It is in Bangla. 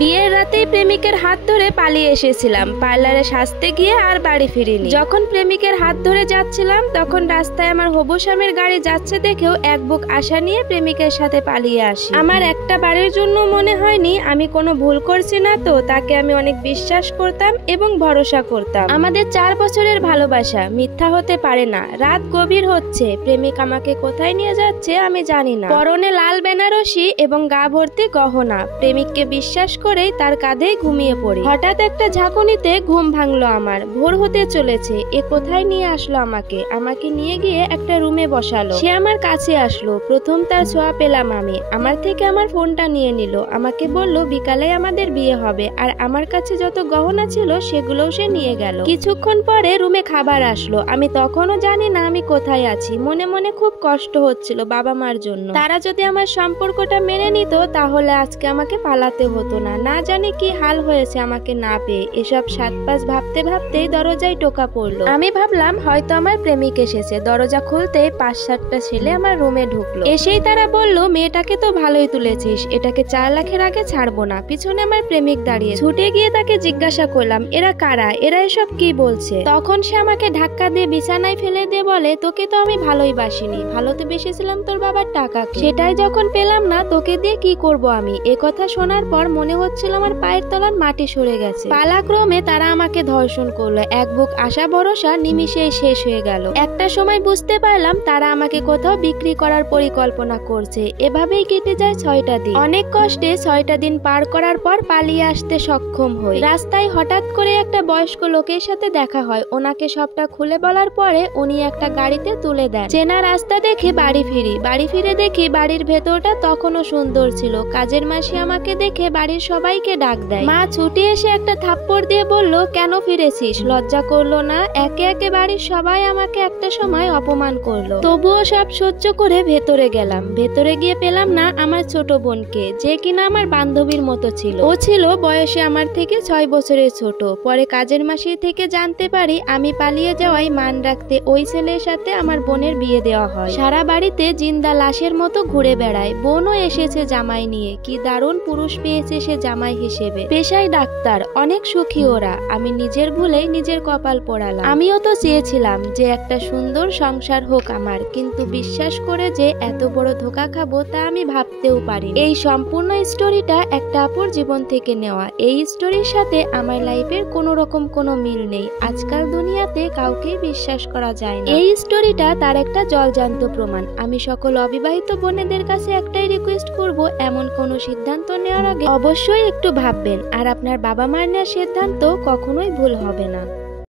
বিয়ের রাতেই প্রেমিকের হাত ধরে পালিয়ে এসেছিলাম পার্লারে সাজতে গিয়ে, আর বাড়ি ফিরিনি। যখন প্রেমিকের হাত ধরে যাচ্ছিলাম তখন রাস্তায় আমার হবু স্বামীর গাড়ি যাচ্ছে দেখেও এক বুক আশা নিয়ে প্রেমিকের সাথে পালিয়ে আসি। আমার একটা বারের জন্য মনে হয়নি আমি কোনো ভুল করছি না, তো তাকে আমি অনেক বিশ্বাস করতাম এবং ভরসা করতাম। আমাদের 4 বছরের ভালোবাসা মিথ্যা হতে পারে না। রাত গভীর হচ্ছে, প্রেমিক আমাকে কোথায় নিয়ে যাচ্ছে আমি জানি না। পরনে লাল বেনারসি এবং গা ভর্তি গহনা। প্রেমিককে বিশ্বাস করেই তার কাঁধেই ঘুমিয়ে পড়ি। হঠাৎ একটা ঝাঁকুনিতে ঘুম ভাঙলো আমার। ভোর হতে চলেছে, এ কোথায় নিয়ে আসলো আমাকে? আমাকে নিয়ে গিয়ে একটা রুমে বসালো। সে আমার কাছে আসলো। প্রথম তার ছোঁয়া পেলাম আমি। আমার থেকে আমার ফোনটা নিয়ে নিল। আমাকে বলল বিকালে আমাদের বিয়ে হবে, আর আমার কাছে যত গহনা ছিল সেগুলোও সে নিয়ে গেল। কিছুক্ষণ পরে রুমে খাবার আসলো। আমি তখনও জানি না আমি কোথায় আছি। মনে মনে খুব কষ্ট হচ্ছিল বাবা মার জন্য। তারা যদি আমার সম্পর্কটা মেনে নিত তাহলে আজকে আমাকে পালাতে হতো না। না জানি কি হাল হয়েছে আমাকে না পেয়ে। এসব 7-5 ভাবতে ভাবতেই দরজায় টোকা পড়লো। আমি ভাবলাম হয়তো আমার প্রেমিক এসেছে। দরজা খুলতেই 5-7টা ছেলে আমার রুমে ঢুকলো। এসেই তারা বলল, মেয়েটাকে তো ভালোই তুলেছিস, এটাকে 4 লাখের আগে ছাড়বো না। পিছনে আমার প্রেমিক দাঁড়িয়ে। ছুটে গিয়ে তাকে জিজ্ঞাসা করলাম, এরা কারা? এরা এসব কি বলছে? তখন সে আমাকে ধাক্কা দিয়ে বিছানায় ফেলে দিয়ে বলে, তোকে তো আমি ভালোই বাসিনি, ভালোতে বেসেছিলাম তোর বাবার টাকা। সেটাই যখন পেলাম না তোকে দিয়ে কি করব আমি? এ কথা শোনার পর মনে হচ্ছিল আমার পায়ের তলার মাটি সরে গেছে। পালাক্রমে তারা আমাকে ধর্ষণ করলো। এক বুক আশা ভরসা নিমিষেই শেষ হয়ে গেল। একটা সময় বুঝতে পারলাম তারা আমাকে কোথাও বিক্রি করার পরিকল্পনা করছে। এভাবেই কেটে যায় 6টা দিন। অনেক কষ্টে 6টা দিন পার করার পর পালিয়ে আসতে সক্ষম হই। রাস্তায় হঠাৎ করে একটা বয়স্ক লোকের সাথে দেখা হয়। ওনাকে সবটা খুলে বলার পরে উনি একটা গাড়িতে তুলে দেন। চেনা রাস্তা দেখে বাড়ি ফিরি। বাড়ি ফিরে দেখি বাড়ির ভেতরটা তখনও সুন্দর ছিল। কাজের মাসি আমাকে দেখে বাড়ির সবাইকে ডাক দেয়। মা ছুটে এসে একটা থাপ্পড় দিয়ে বলল, কেন ফিরেছিস? লজ্জা করলো না? একে একে বাড়ির সবাই আমাকে একটা সময় অপমান করলো। তবুও সব সহ্য করে ভেতরে গেলাম। ভেতরে গিয়ে পেলাম না আমার ছোট বোনকে, যে কিনা আমার বান্ধবীর মতো ছিল। ও ছিল বয়সে আমার থেকে 6 বছরের ছোট। পরে কাজের মাসির থেকে জানতে পারি আমি পালিয়ে যাওয়ায় মান রাখতে ওই ছেলের সাথে আমার বোনের বিয়ে দেওয়া হয়। সারা বাড়িতে জিন্দা লাশের মতো ঘুরে বেড়ায়। বোনও এসেছে জামাই নিয়ে। কি দারুণ পুরুষ পেয়েছে সে জামাই হিসেবে। পেশায় ডাক্তার, অনেক সুখী ওরা। আমি নিজের ভুলেই নিজের কপাল পোড়ালাম। আমিও তো চেয়েছিলাম যে একটা সুন্দর সংসার হোক আমার, কিন্তু বিশ্বাস করে যে এত বড় ধোঁকা খাবো তা আমি ভাবতেও পারি। এই সম্পূর্ণ স্টোরিটা একটা আপুর জীবন থেকে নেওয়া। এই স্টোরির সাথে আমার লাইফের কোনো রকম কোনো মিল নেই। আজকাল দুনিয়াতে কাউকেই বিশ্বাস করা যায় না। এই স্টোরিটা তার একটা জলজান্ত প্রমাণ। আমি সকল অবিবাহিত বোনেদের কাছে একটাই রিকোয়েস্ট করব, এমন কোনো সিদ্ধান্ত নেওয়ার আগে অবশ্যই একটু ভাববেন। আর আপনার বাবা মার নেওয়া সিদ্ধান্ত কখনোই ভুল হবে না।